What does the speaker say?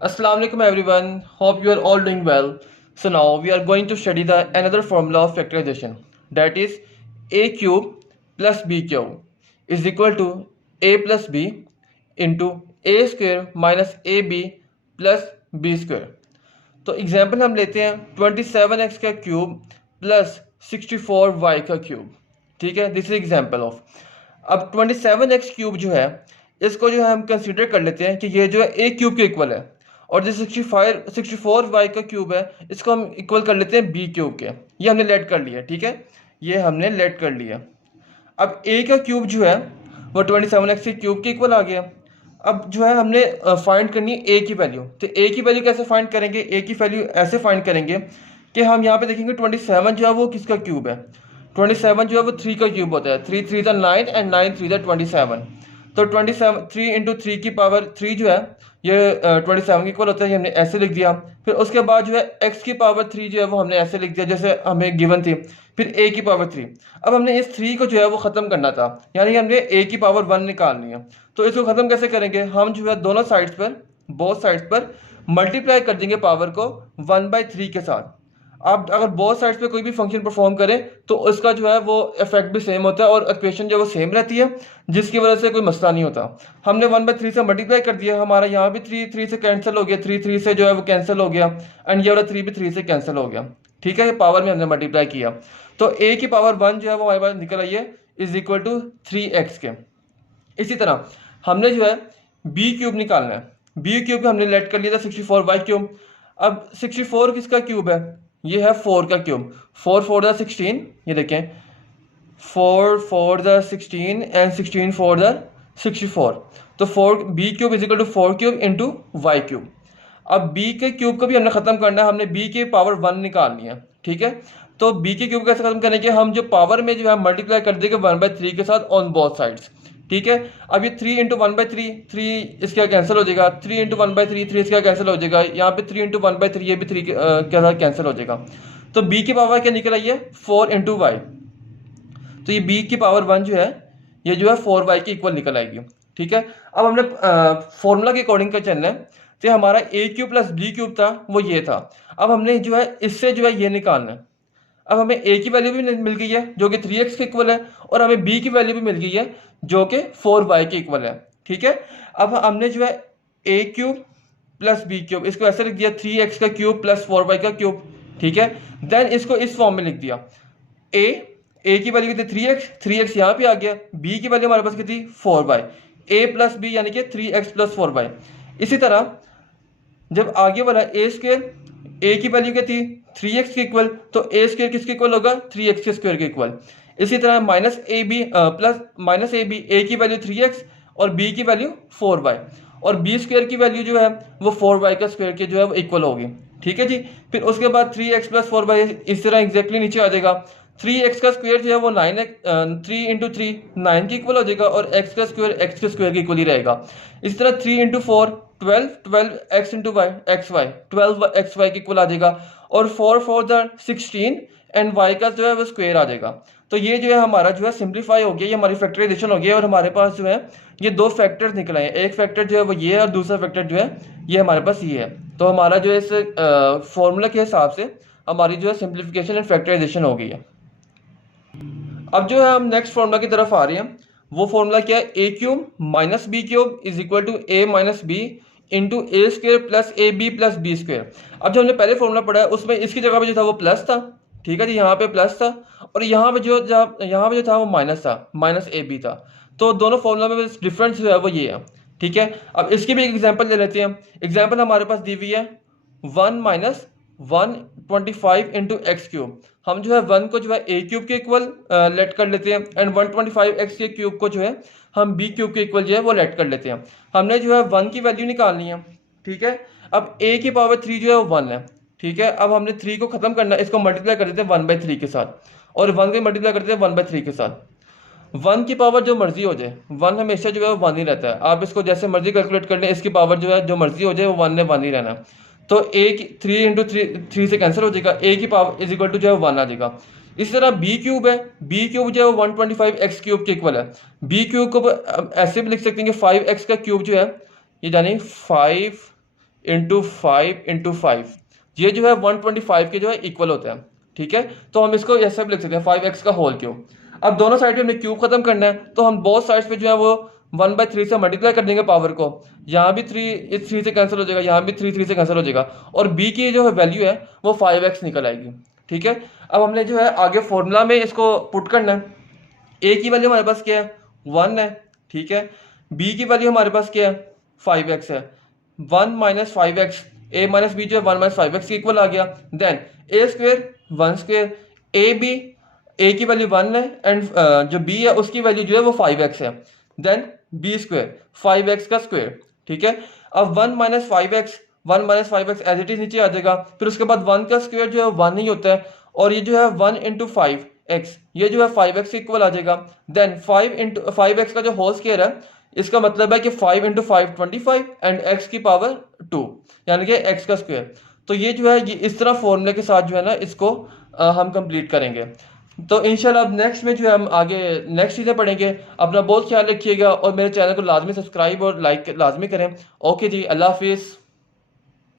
Assalamu alaikum everyone. Hope you are all doing well. So now we are going to study the another formula of factorization, that is a cube plus b cube is equal to a plus b into a square minus ab plus b square. तो example हम लेते हैं 27x का cube plus 64y का cube. ठीक है, this is example of. अब 27x cube जो है इसको जो है हम कंसीडर कर लेते हैं कि ये जो है ए क्यूब के इक्वल है, और जो 64y का क्यूब है इसको हम इक्वल कर लेते हैं बी क्यूब के. ये हमने लेट कर लिया. ठीक है, ये हमने लेट कर लिया. अब ए का क्यूब जो है वो 27x के क्यूब के इक्वल आ गया. अब जो है हमने फाइंड करनी है ए की वैल्यू. तो ए की वैल्यू कैसे फाइंड करेंगे? ए की वैल्यू ऐसे फाइंड करेंगे कि हम यहाँ पे देखेंगे 27 जो है वो किसका क्यूब है. 27 जो है वो 3 का क्यूब होता है. 3 3 9 एंड 9 3 27. तो 27 3 इंटू 3 की पावर 3 जो है ये 27 के इक्वल होता है. ये हमने ऐसे लिख दिया. फिर उसके बाद जो है x की पावर 3 जो है वो हमने ऐसे लिख दिया जैसे हमें गिवन थी. फिर a की पावर 3. अब हमने इस 3 को जो है वो ख़त्म करना था, यानी हमने a की पावर 1 निकालनी है. तो इसको ख़त्म कैसे करेंगे? हम जो है दोनों साइड्स पर, बोथ साइड्स पर मल्टीप्लाई कर देंगे पावर को 1/3 के साथ. आप अगर बोथ साइड्स पे कोई भी फंक्शन परफॉर्म करें तो उसका जो है वो इफेक्ट भी सेम होता है और इक्वेशन जो है वो सेम रहती है, जिसकी वजह से कोई मसला नहीं होता. हमने 1/3 से मल्टीप्लाई कर दिया, हमारा यहाँ भी 3 3 से कैंसिल हो गया, 3 3 से जो है वो कैंसिल हो गया, एंड ये वाला 3 भी 3 से कैंसिल हो गया. ठीक है, ये पावर में हमने मल्टीप्लाई किया. तो a की पावर 1 जो है वो हमारे पास निकल आई है इज इक्वल टू 3x के. इसी तरह हमने जो है b क्यूब निकालना है. b क्यूब हमने लेट कर लिया था 64y क्यूब. अब 64 किसका क्यूब है? ये है 4 का क्यूब. 4 4 द 16, ये देखें 4 4 द 16 एंड 16 4 द 64. तो 4 b cube is equal to 4 cube into y cube. अब b के क्यूब को भी हमने ख़त्म करना है, हमने b की पावर 1 निकालनी है. ठीक है, तो b के क्यूब कैसे खत्म करने के? हम जो पावर में जो है मल्टीप्लाई कर देंगे 1/3 के साथ ऑन बोथ साइड्स. ठीक है, अब ये 3 इंटू 1/3, 3 इसका कैंसिल हो जाएगा. 3 इंटू 1/3, 3 इसका कैंसिल हो जाएगा. यहाँ पे 3 इंटू 1/3 ये भी 3 के साथ कैंसिल हो जाएगा. तो b की पावर क्या निकल आई है? 4 इंटू वाई. तो ये b की पावर 1 जो है ये जो है 4y के इक्वल निकल आएगी. ठीक है, अब हमने फॉर्मूला के अकॉर्डिंग क्या चलना है. तो हमारा a cube plus b cube था वो ये था. अब हमने जो है इससे जो है ये निकालना है. अब हमें a की वैल्यू भी मिल गई है जो कि 3x के इक्वल है, और हमें b की वैल्यू भी मिल गई है जो कि 4y के इक्वल है. ठीक है, अब हमने जो है a cube plus b cube इसको ऐसे लिख दिया 3x का क्यूब प्लस 4y का क्यूब. ठीक है, देन इसको इस फॉर्म में लिख दिया. a की वैल्यू कितनी? 3x यहाँ पे आ गया. b की वैल्यू हमारे पास कितनी? 4y. a प्लस b यानी कि 3x प्लस 4y. इसी तरह जब आगे वाला a स्क्वायर, a की वैल्यू क्या थी? 3x के इक्वल, तो a स्क्वायर किसके इक्वल होगा? 3x के स्क्वायर के इक्वल. इसी तरह minus A B plus minus A B, A की वैल्यू 3x और b की वैल्यू 4y, और b स्क्वायर की वैल्यू जो है वो 4y का स्क्वायर के जो है वो इक्वल होगी. ठीक है जी. फिर उसके बाद 3x प्लस 4y इस तरह एग्जैक्टली नीचे आ जाएगा. 3x का स्क्वायर जो है वो 9x, 3 इंटू 3 9 के इक्वल हो जाएगा, और x का स्क्वायर x के स्क्वायर के इक्वल ही रहेगा. इस तरह 3 into 4 12, 12x into y x y 12xy के इक्वल आ जाएगा, और 4 4 द 16 एंड y का जो है वो स्क्वायर आ जाएगा. तो ये जो है हमारा जो है सिंप्लीफाई हो गया, ये हमारी फैक्टराइजेशन हो गई, और हमारे पास जो है ये दो फैक्टर्स निकल आए. एक फैक्टर जो है वो ये है, और दूसरा फैक्टर जो है ये हमारे पास ये है. तो हमारा जो है इस फॉर्मूला के हिसाब से हमारी जो है सिंप्लीफिकेशन एंड फैक्टराइजेशन हो गई है. अब जो है हम नेक्स्ट फॉर्मूला की तरफ आ रहे हैं. वो फॉर्मूला क्या है? a cube minus B cube is equal to a minus B into A square plus A B plus B square. अब जो हमने पहले फॉर्मूला पढ़ा है उसमें इसकी जगह पे जो था वो प्लस था. ठीक है जी, यहाँ पे प्लस था, और यहाँ पे जो था वो माइनस था, माइनस ए बी था. तो दोनों फॉर्मूला में डिफरेंस जो है वो ये है. ठीक है, अब इसकी भी एक एग्जाम्पल ले लेते हैं. एग्जाम्पल हमारे पास दी हुई है 1 माइनस 125 इंटू एक्स क्यूब. हम जो है 1 को जो है a क्यूब के इक्वल लेट कर लेते हैं, एंड 125x के क्यूब को जो है हम b क्यूब के इक्वल जो है वो लेट कर लेते हैं. हमने जो है 1 की वैल्यू निकालनी है. ठीक है, अब a की पावर 3 जो है वो 1 है. ठीक है, अब हमने 3 को खत्म करना है, इसको मल्टीप्लाई कर देते हैं 1/3 के साथ, और 1 को मल्टीप्लाई करते हैं 1/3 के साथ. 1 की पावर जो मर्जी हो जाए, 1 हमेशा जो है वो 1 ही रहता है. आप इसको जैसे मर्जी कैलकुलेट कर लें, इसकी पावर जो है जो मर्जी हो जाए वो 1 ने 1 ही रहना है. तो a की 3 इंटू 3 से कैंसिल हो जाएगा, a की पावर इज इक्वल टू जो है 1 आ जाएगा. इसी तरह b क्यूब है, b क्यूब जो है 125x क्यूब के इक्वल है. b क्यूब को ऐसे भी लिख सकते हैं कि 5x का क्यूब जो है ये यानी 5 इंटू 5 ये जो है 125 के जो है इक्वल होता है। ठीक है, तो हम इसको ऐसे भी लिख सकते हैं 5x का होल क्यूब। अब दोनों साइड पे हमने क्यूब खत्म करना है, तो हम बोथ साइड्स पे जो है वो 1/3 से मल्टीप्लाई कर देंगे पावर को। यहाँ भी 3 इस 3 से कैंसिल हो जाएगा, यहाँ भी 3 से कैंसिल हो जाएगा, और b की जो वैल्यू है वो 5x निकल आएगी। ठीक है, अब हमने जो है आगे फॉर्मूला में इसको पुट करना है। a की वैल्यू हमारे पास क्या है, 1 है। ठीक है, b की वैल्यू हमारे पास क्या है, 5x है। 1 minus 5x, a minus b जो है 1 माइनस 5x के इक्वल आ गया। Then a square 1 square, a की वैल्यू 1 है एंड जो b है उसकी वैल्यू जो है वो 5x है। देन b स्क्वेयर 5x का स्क्वेयर। ठीक है, अब 1 minus 5x as it is नीचे आ जाएगा, फिर उसके बाद 1 का स्क्वेयर जो है 1 ही होता है, और ये जो है 1 इंटू 5x, ये जो है 5x इक्वल आ जाएगा। देन 5x का जो होल स्क्वायर है, इसका मतलब है कि 5 इंटू 5 25 एंड x की पावर 2, यानी कि x का स्क्वायर। तो ये जो है ये इस तरह फॉर्मूले के साथ जो है ना इसको हम कंप्लीट करेंगे। तो इंशाल्लाह अब नेक्स्ट में जो है हम आगे नेक्स्ट चीज़ें पढ़ेंगे। अपना बहुत ख्याल रखिएगा और मेरे चैनल को लाजमी सब्सक्राइब और लाइक लाजमी करें। ओके जी, अल्लाह हाफिज़।